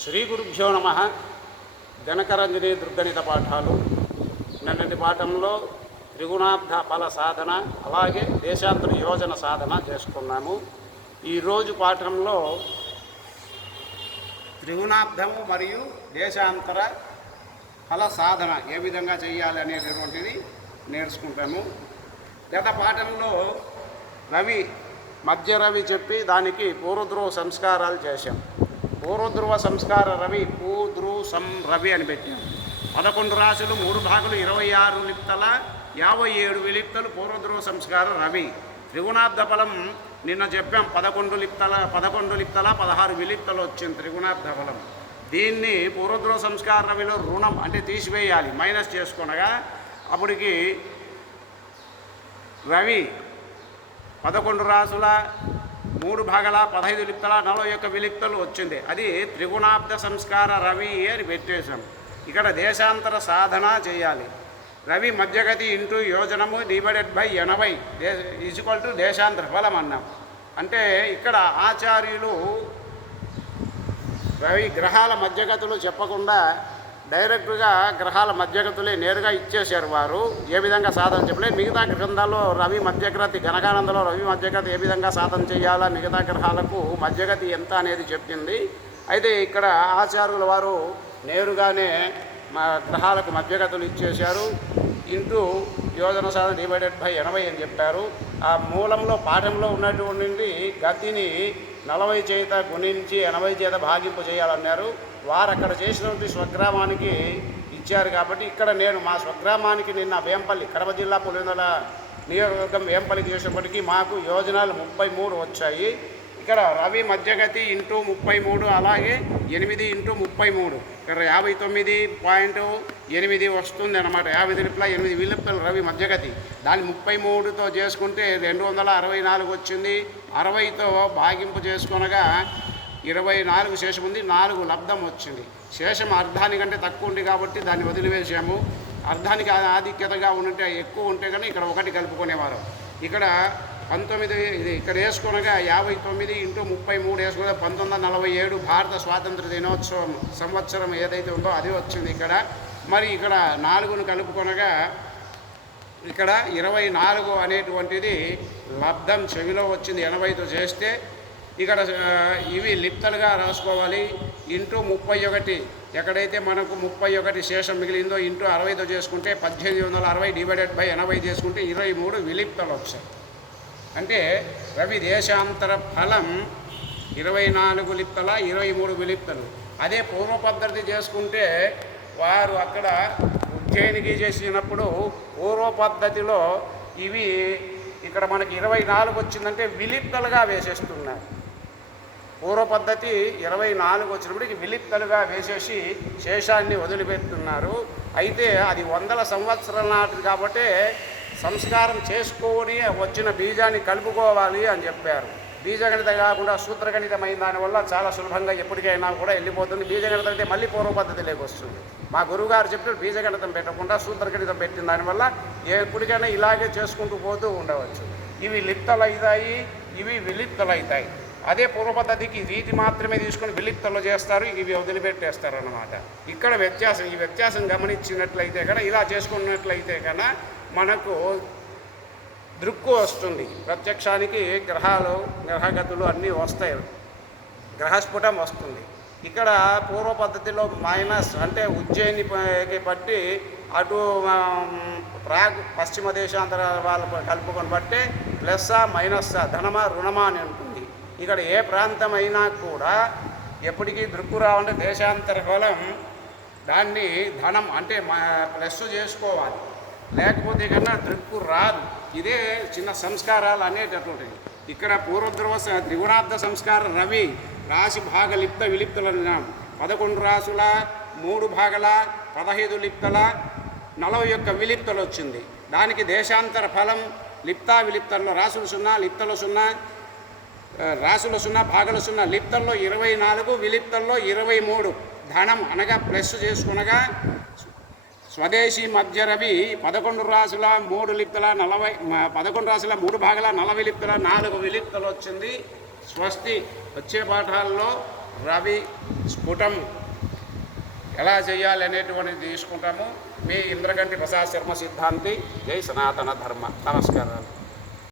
శ్రీ గురుభ్యో నమ. గణకరంజని దుర్గణిత పాఠాలు. నిన్నటి పాఠంలో త్రిగుణాబ్ద ఫల సాధన, అలాగే దేశాంతర యోజన సాధన చేసుకున్నాము. ఈరోజు పాఠంలో త్రిగుణాబ్దము మరియు దేశాంతర ఫల సాధన ఏ విధంగా చేయాలి అనేటటువంటిది నేర్చుకుంటాము. గత పాఠంలో రవి, మధ్య రవి చెప్పి దానికి పూర్వధ్రువ సంస్కారాలు చేశాం. పూర్వధ్రువ సంస్కార రవి, పూధ్రువ రవి అని పెట్టాం. 11 రాశులు, 3 భాగులు, 26 లిప్తల, 57 విలిప్తలు పూర్వధ్రువ సంస్కార రవి. త్రిగుణాబ్ద ఫలం నిన్న చెప్పాం, 11 లిప్తల 16 విలిప్తలు వచ్చింది త్రిగుణాబ్ద ఫలం. దీన్ని పూర్వధ్రువ సంస్కార రవిలో రుణం అంటే తీసివేయాలి, మైనస్ చేసుకొనగా అప్పటికి రవి 11 రాసుల, 3 భాగాల, 15 లిప్తల, 41 విలిప్తలు వచ్చింది. అది త్రిగుణాబ్ద సంస్కార రవి అని పెట్టేశాం. ఇక్కడ దేశాంతర సాధన చేయాలి. రవి మధ్యగతి ఇంటూ యోజనము /80 = దేశాంతర ఫలం అన్నాం. అంటే ఇక్కడ ఆచార్యులు రవి గ్రహాల మధ్యగతులు చెప్పకుండా డైరెక్ట్గా గ్రహాల మధ్యగతులే నేరుగా ఇచ్చేశారు. వారు ఏ విధంగా సాధన చెప్పలేదు. మిగతా గ్రంథాల్లో రవి మధ్యగతి, గణకానందలో రవి మధ్యగతి ఏ విధంగా సాధన చేయాలా, మిగతా గ్రహాలకు మధ్యగతి ఎంత అనేది చెప్పింది. అయితే ఇక్కడ ఆచార్యుల వారు నేరుగానే గ్రహాలకు మధ్యగతులు ఇచ్చేశారు. ఇంటూ యోజన సాధన /80 అని చెప్పారు. ఆ మూలంలో పాఠంలో ఉన్నటువంటి గతిని 40 చేత గుణించి 80 చేత భాగింపు చేయాలన్నారు. వారు అక్కడ చేసినటువంటి స్వగ్రామానికి ఇచ్చారు. కాబట్టి ఇక్కడ నేను మా స్వగ్రామానికి నిన్న వేంపల్లి, కడప జిల్లా పులివెందుల నియోజకవర్గం వేంపల్లికి చేసినప్పటికీ మాకు యోజనాలు 33 వచ్చాయి. ఇక్కడ రవి మధ్యగతి ఇంటూ 33, అలాగే 8 ఇంటూ 33, ఇక్కడ 59.8 వస్తుంది అన్నమాట. 50 లిప్ల 8 విలిప్తలు రవి మధ్యగతి. దాన్ని 33తో చేసుకుంటే 264 వచ్చింది. 60తో భాగింపు చేసుకొనగా 24 శేషం ఉంది, 4 లబ్ధం వచ్చింది. శేషం అర్ధానికంటే తక్కువ ఉంది కాబట్టి దాన్ని వదిలివేసాము. అర్ధానికి ఆధిక్యతగా ఉంటే ఎక్కువ ఉంటే కానీ ఇక్కడ 1 కలుపుకునేవారు. ఇక్కడ 19 ఇది ఇక్కడ వేసుకొనగా 59 ఇంటూ 33 వేసుకుని 1947 భారత స్వాతంత్ర దినోత్సవం సంవత్సరం ఏదైతే ఉందో అది వచ్చింది ఇక్కడ. మరి ఇక్కడ 4ను కలుపుకొనగా ఇక్కడ 24 అనేటువంటిది లబ్ధం చెవిలో వచ్చింది. 80తో చేస్తే ఇక్కడ ఇవి లిప్తలుగా రాసుకోవాలి. ఇంటూ 31, ఎక్కడైతే మనకు 31 శేషం మిగిలిందో ఇంటూ 60తో చేసుకుంటే 1860 /80 చేసుకుంటే 23 విలిప్తలు వచ్చాయి. అంటే రవి దేశాంతర ఫలం 24 లిప్తల, 23 విలిప్తలు. అదే పూర్వ పద్ధతి చేసుకుంటే వారు అక్కడ ఉజ్జయినికి చేసినప్పుడు పూర్వ పద్ధతిలో ఇవి ఇక్కడ మనకి 24 వచ్చిందంటే విలిప్తలుగా వేసేస్తున్నారు. పూర్వ పద్ధతి 24 వచ్చినప్పటికి విలిప్తలుగా వేసేసి శేషాన్ని వదిలిపెడుతున్నారు. అయితే అది 100 సంవత్సరాల నాటిది కాబట్టి సంస్కారం చేసుకొని వచ్చిన బీజాన్ని కలుపుకోవాలి అని చెప్పారు. బీజగణితం కాకుండా సూత్రగణితమైన దానివల్ల చాలా సులభంగా ఎప్పటికైనా కూడా వెళ్ళిపోతుంది. బీజగణితం అయితే మళ్ళీ పూర్వ పద్ధతిలోకి వస్తుంది. మా గురువుగారు చెప్పారు బీజగణితం పెట్టకుండా సూత్రగణితం పెట్టిన దానివల్ల ఎప్పటికైనా ఇలాగే చేసుకుంటూ పోతూ ఉండవచ్చు. ఇవి లిప్తలు అవుతాయి, ఇవి విలిప్తలు అవుతాయి. అదే పూర్వ పద్ధతికి రీతి మాత్రమే తీసుకొని విలిప్తలు చేస్తారు, ఇవి వదిలిపెట్టేస్తారు అన్నమాట. ఇక్కడ వ్యత్యాసం, ఈ వ్యత్యాసం గమనించినట్లయితే కన్నా, ఇలా చేసుకున్నట్లయితే కన్నా మనకు దృక్కు వస్తుంది. ప్రత్యక్షానికి గ్రహాలు, గ్రహగతులు అన్నీ వస్తాయి, గ్రహస్ఫుటం వస్తుంది. ఇక్కడ పూర్వ పద్ధతిలో మైనస్ అంటే ఉజ్జయినికి బట్టి అటు పశ్చిమ దేశాంతర వాళ్ళు కలుపుకొని బట్టి ప్లస్సా మైనస్సా, ధనమా రుణమా అని ఉంటుంది. ఇక్కడ ఏ ప్రాంతమైనా కూడా ఎప్పటికీ దృక్కు రావాలంటే దేశాంతర ఫలం దాన్ని ధనం అంటే ప్లస్ చేసుకోవాలి, లేకపోతే కన్నా దృక్కు రాదు. ఇదే చిన్న సంస్కారాలు అనేటటువంటిది. ఇక్కడ పూర్వధ్రువ త్రిగుణాబ్ద సంస్కార రవి రాశి భాగ లిప్త విలిప్తలు అన్నాం. 11 రాసుల, 3 భాగాల, 15 లిప్తల, 41 విలిప్తలు వచ్చింది. దానికి దేశాంతర ఫలం లిప్తా విలిప్తల్లో రాసులు 0, లిప్తలు 0, రాసులు 0, భాగాలు 0, లిప్తల్లో 24, విలిప్తల్లో 23. ధనం అనగా ప్లస్ చేసుకునగా స్వదేశీ మధ్య రవి 11 రాసుల 3 లిప్తల 40, 11 రాసుల 3 భాగాల 40 లిప్తల 4 విలిప్తలు వచ్చింది. స్వస్తి. వచ్చే పాఠాల్లో రవి స్ఫుటం ఎలా చేయాలి అనేటువంటిది తీసుకుంటాము. మీ ఇంద్రగంటి ప్రసాద్ శర్మ సిద్ధాంతి. జై సనాతన ధర్మ. నమస్కారాలు.